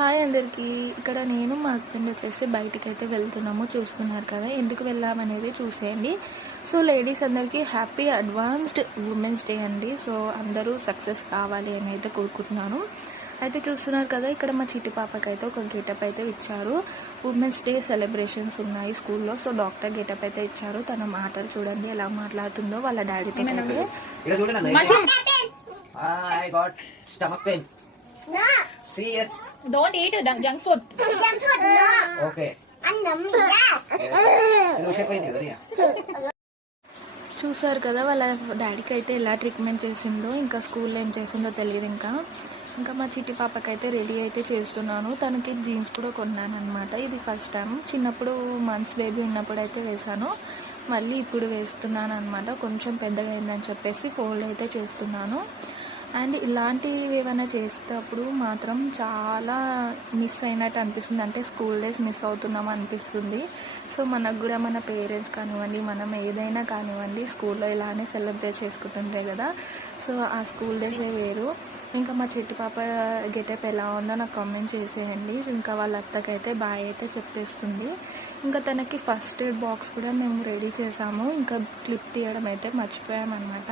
Hi అందరికీ. ఇక్కడ నేను మా హస్బెండ్ వచ్చేసి బయటికైతే వెళ్తున్నాము. చూస్తున్నారు కదా, ఎందుకు వెళ్ళామనేది చూసేయండి. సో లేడీస్ అందరికీ హ్యాపీ అడ్వాన్స్డ్ ఉమెన్స్ డే అండి. సో అందరూ సక్సెస్ కావాలి అని అయితే కోరుకుంటున్నాను. అయితే చూస్తున్నారు కదా, ఇక్కడ మా చిట్టి పాపకైతే ఒక గెటప్ అయితే ఇచ్చారు. ఉమెన్స్ డే సెలబ్రేషన్స్ ఉన్నాయి స్కూల్లో. సో డాక్టర్ గెటప్ అయితే ఇచ్చారు. తన మాటలు చూడండి ఎలా మాట్లాడుతుందో వాళ్ళ డాడీతో. Don't eat junk food. Okay. చూసారు కదా, వాళ్ళ డాడీకి అయితే ఎలా ట్రీట్మెంట్ చేసిందో, ఇంకా స్కూల్లో ఏం చేసిందో తెలియదు. ఇంకా మా చిట్టి పాపకైతే రెడీ అయితే చేస్తున్నాను. తనకి జీన్స్ కూడా కొన్నాను అనమాట. ఇది ఫస్ట్ టైం. చిన్నప్పుడు మంత్స్ బేబీ ఉన్నప్పుడు అయితే వేశాను, మళ్ళీ ఇప్పుడు వేస్తున్నాను అనమాట. కొంచెం పెద్దగా అయిందని చెప్పేసి ఫోల్డ్ అయితే చేస్తున్నాను. అండ్ ఇలాంటివి ఏమైనా చేసేటప్పుడు మాత్రం చాలా మిస్ అయినట్టు అనిపిస్తుంది. అంటే స్కూల్ డేస్ మిస్ అవుతున్నాం అనిపిస్తుంది. సో మనకు కూడా మన పేరెంట్స్ కానివ్వండి, మనం ఏదైనా కానివ్వండి, స్కూల్లో ఇలానే సెలబ్రేట్ చేసుకుంటుంటే కదా. సో ఆ స్కూల్ డేసే వేరు. ఇంకా మా చెట్టు పాప గెటప్ ఎలా ఉందో నాకు కామెంట్ చేసేయండి. ఇంకా వాళ్ళ అత్తకైతే బాయ్ అయితే చెప్పేస్తుంది. ఇంకా తనకి ఫస్ట్ ఎయిడ్ బాక్స్ కూడా మేము రెడీ చేసాము. ఇంకా క్లిప్ తీయడం అయితే మర్చిపోయామన్నమాట.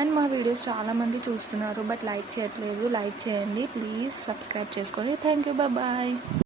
అండ్ మా వీడియోస్ చాలామంది చూస్తున్నారు, బట్ లైక్ చేయట్లేదు. లైక్ చేయండి ప్లీజ్, సబ్స్క్రైబ్ చేసుకోండి. Thank you, bye.